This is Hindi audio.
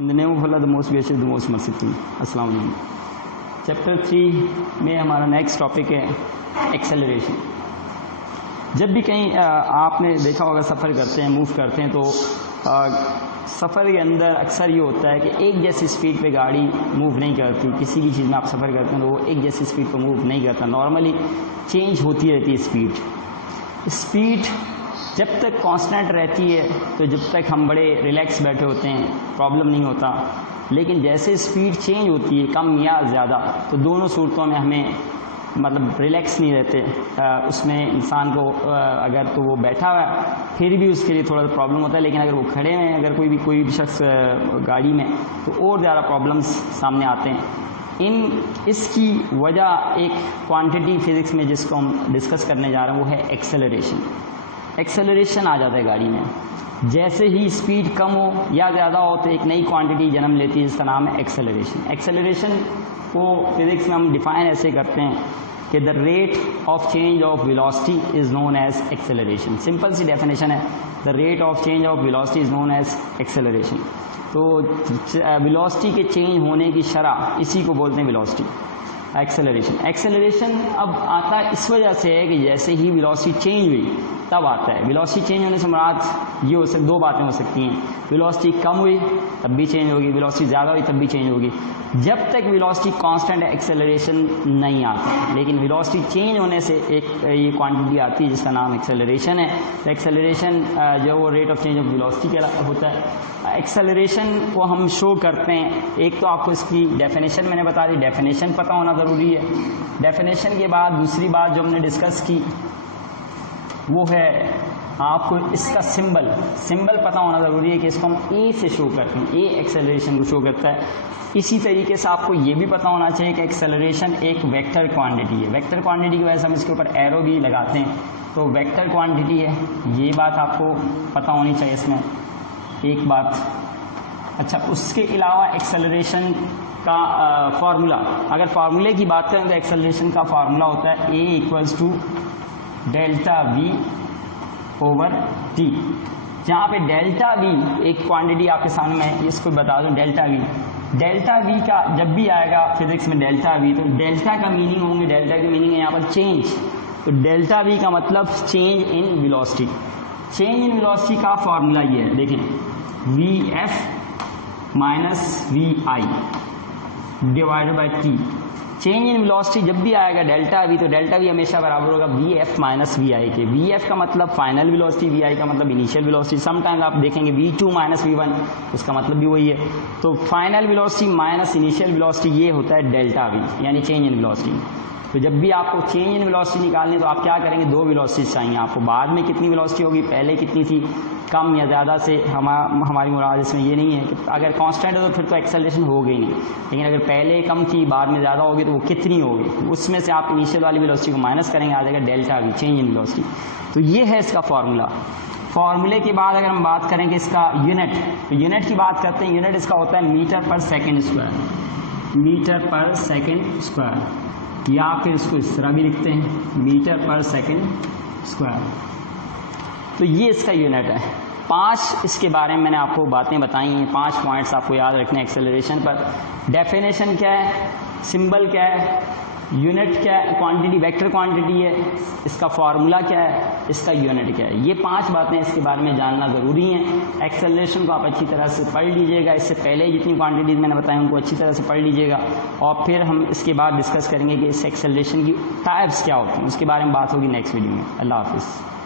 In the name of Allah the most gracious the most merciful. अस्सलाम वालेकुम। चैप्टर 3 में हमारा नेक्स्ट टॉपिक है एक्सेलरेशन। जब भी कहीं आपने देखा होगा सफ़र करते हैं, मूव करते हैं, तो सफ़र के अंदर अक्सर ये होता है कि एक जैसी स्पीड पे गाड़ी मूव नहीं करती। किसी भी चीज़ में आप सफ़र करते हैं तो वो एक जैसी स्पीड पर मूव नहीं करता, नॉर्मली चेंज होती रहती है स्पीड जब तक कांस्टेंट रहती है तो जब तक हम बड़े रिलैक्स बैठे होते हैं प्रॉब्लम नहीं होता, लेकिन जैसे स्पीड चेंज होती है कम या ज़्यादा, तो दोनों सूरतों में हमें मतलब रिलैक्स नहीं रहते। उसमें इंसान को अगर तो वो बैठा हुआ है फिर भी उसके लिए थोड़ा प्रॉब्लम होता है, लेकिन अगर वो खड़े हैं, अगर कोई भी शख्स गाड़ी में, तो और ज़्यादा प्रॉब्लम्स सामने आते हैं। इसकी वजह एक क्वांटिटी फिज़िक्स में जिसको हम डिस्कस करने जा रहे हैं वो है एक्सेलरेशन। एक्सेलरेशन आ जाता है गाड़ी में। जैसे ही स्पीड कम हो या ज़्यादा हो तो एक नई क्वांटिटी जन्म लेती है जिसका नाम है एक्सेलरेशन। एक्सेलरेशन को फिज़िक्स में हम डिफ़ाइन ऐसे करते हैं कि the rate of change of velocity is known as acceleration. Simple सी डेफिनेशन है, the rate of change of velocity is known as acceleration. तो वेलोसिटी के चेंज होने की शरह, इसी को बोलते हैं वेलोसिटी, एक्सेलरेशन। एक्सेलरेशन अब आता इस वजह से है कि जैसे ही वेलोसिटी चेंज हुई तब आता है। वेलोसिटी चेंज होने से मुराद ये हो सकती, दो बातें हो सकती हैं। वेलोसिटी कम हुई तब भी चेंज होगी, वेलोसिटी ज़्यादा हुई तब भी चेंज होगी। जब तक वेलोसिटी कांस्टेंट है एक्सेलरेशन नहीं आता, लेकिन वेलोसिटी चेंज होने से एक ये क्वांटिटी आती है जिसका नाम एक्सेलरेशन है। तो एक्सेलरेशन जो वो rate of change of velocity का होता है। एक्सेलरेशन को हम शो करते हैं, एक तो आपको इसकी डेफिनेशन मैंने बता दी, डेफिनेशन पता होना ज़रूरी है। डेफिनेशन के बाद दूसरी बात जो हमने डिस्कस की वो है आपको इसका सिंबल पता होना ज़रूरी है कि इसको हम ए से शो करते हैं, ए एक्सेलरेशन को शो करता है। इसी तरीके से आपको ये भी पता होना चाहिए कि एक्सेलरेशन एक वेक्टर क्वांटिटी है। वेक्टर क्वांटिटी की वजह से हम इसके ऊपर एरो भी लगाते हैं, तो वेक्टर क्वांटिटी है, ये बात आपको पता होनी चाहिए इसमें एक बात। अच्छा, उसके अलावा एक्सेलरेशन का फार्मूला, अगर फार्मूले की बात करें तो एक्सेलरेशन का फार्मूला होता है A equals to delta V over T, जहाँ पे डेल्टा वी एक क्वांटिटी आपके सामने मैं इसको बता दूं। डेल्टा वी का जब भी आएगा फिजिक्स में डेल्टा वी, तो डेल्टा का मीनिंग होंगे, डेल्टा की मीनिंग है यहाँ पर चेंज। तो डेल्टा वी का मतलब change in velocity. Change in velocity का फॉर्मूला ये है, देखें, V F minus V I divided by T. Change in velocity जब भी आएगा डेल्टा वी, तो डेल्टा वी हमेशा बराबर होगा V F minus V I के। वी एफ का मतलब फाइनल वेलोसिटी, वी आई का मतलब इनिशियल वेलोसिटी। समटाइम्स आप देखेंगे V two minus V one, उसका मतलब भी वही है। तो final velocity minus initial velocity, ये होता है डेल्टा वी, यानी चेंज इन वेलोसिटी। तो जब भी आपको चेंज इन वेलोसिटी निकालनी तो आप क्या करेंगे, दो वेलोसिटी चाहिए आपको। बाद में कितनी वेलोसिटी होगी, पहले कितनी थी, कम या ज़्यादा से हमारी मुराद इसमें ये नहीं है कि अगर कांस्टेंट है तो फिर तो एक्सेलरेशन हो गई नहीं, लेकिन अगर पहले कम थी बाद में ज़्यादा होगी तो वो कितनी होगी, उसमें से आप इनिशियल वाली वेलोसिटी को माइनस करेंगे, आ जाएगा delta we, change in velocity. तो ये है इसका फार्मूला। फार्मूले के बाद अगर हम बात करेंगे इसका यूनिट, तो यूनिट की बात करते हैं। यूनिट इसका होता है मीटर पर सेकेंड स्क्वायर, मीटर पर सेकेंड स्क्वायर, या फिर इसको इस तरह भी लिखते हैं मीटर पर सेकेंड स्क्वायर। तो ये इसका यूनिट है। 5 इसके बारे में मैंने आपको बातें बताई हैं, 5 पॉइंट्स आपको याद रखने एक्सेलरेशन पर। डेफिनेशन क्या है, सिंबल क्या है, यूनिट क्या है, क्वांटिटी वेक्टर क्वांटिटी है, इसका फार्मूला क्या है, इसका यूनिट क्या है। ये 5 बातें इसके बारे में जानना ज़रूरी हैं। एक्सेलरेशन को आप अच्छी तरह से पढ़ लीजिएगा। इससे पहले जितनी क्वांटिटीज़ मैंने बताई उनको अच्छी तरह से पढ़ लीजिएगा, और फिर हम इसके बाद डिस्कस करेंगे कि इस एक्सेलरेशन की टाइप्स क्या होती हैं, उसके बारे में बात होगी नेक्स्ट वीडियो में। अल्लाह हाफिज़।